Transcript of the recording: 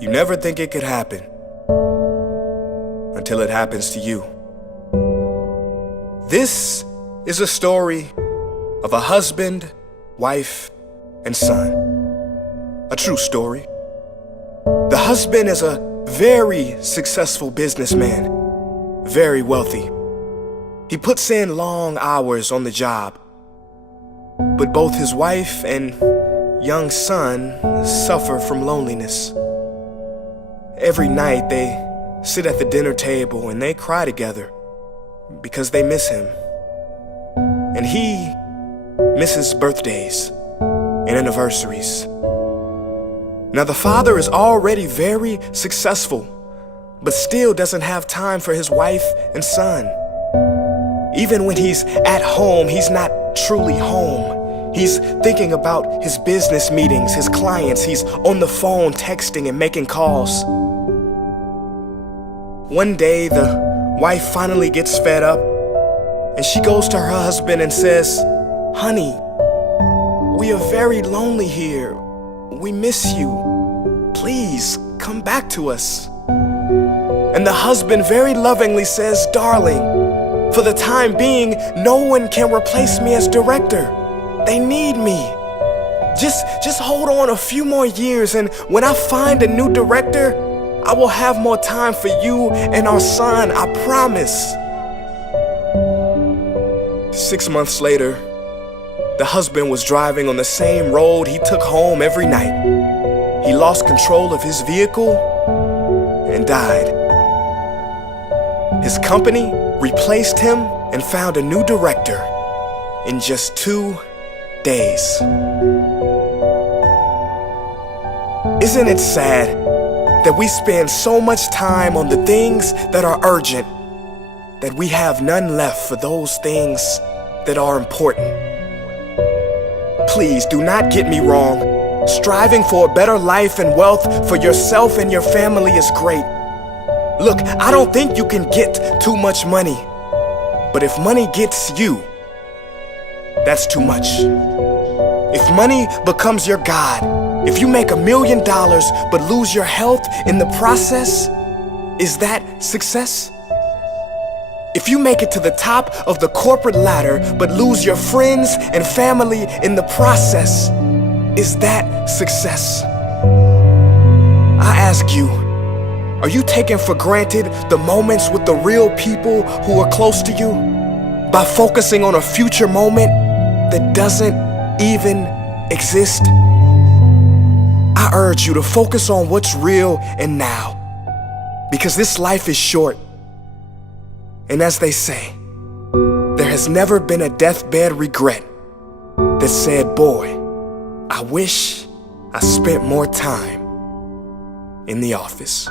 You never think it could happen until it happens to you. This is a story of a husband, wife, and son. A true story. The husband is a very successful businessman, very wealthy. He puts in long hours on the job, but both his wife and young son suffer from loneliness. Every night they sit at the dinner table and they cry together because they miss him. And he misses birthdays and anniversaries. Now the father is already very successful, but still doesn't have time for his wife and son. Even when he's at home, he's not truly home. He's thinking about his business meetings, his clients. He's on the phone texting and making calls. One day, the wife finally gets fed up and she goes to her husband and says, "Honey, we are very lonely here. We miss you. Please come back to us." And the husband very lovingly says, "Darling, for the time being, no one can replace me as director. They need me. Just hold on a few more years, and when I find a new director, I will have more time for you and our son, I promise." 6 months later, the husband was driving on the same road he took home every night. He lost control of his vehicle and died. His company replaced him and found a new director in just 2 days. Isn't it sad that we spend so much time on the things that are urgent that we have none left for those things that are important? Please do not get me wrong. Striving for a better life and wealth for yourself and your family is great. Look, I don't think you can get too much money, but if money gets you, that's too much. If money becomes your God, if you make $1 million but lose your health in the process, is that success? If you make it to the top of the corporate ladder but lose your friends and family in the process, is that success? I ask you, are you taking for granted the moments with the real people who are close to you by focusing on a future moment that doesn't even exist? I urge you to focus on what's real and now, because this life is short. And as they say, there has never been a deathbed regret that said, "Boy, I wish I spent more time in the office."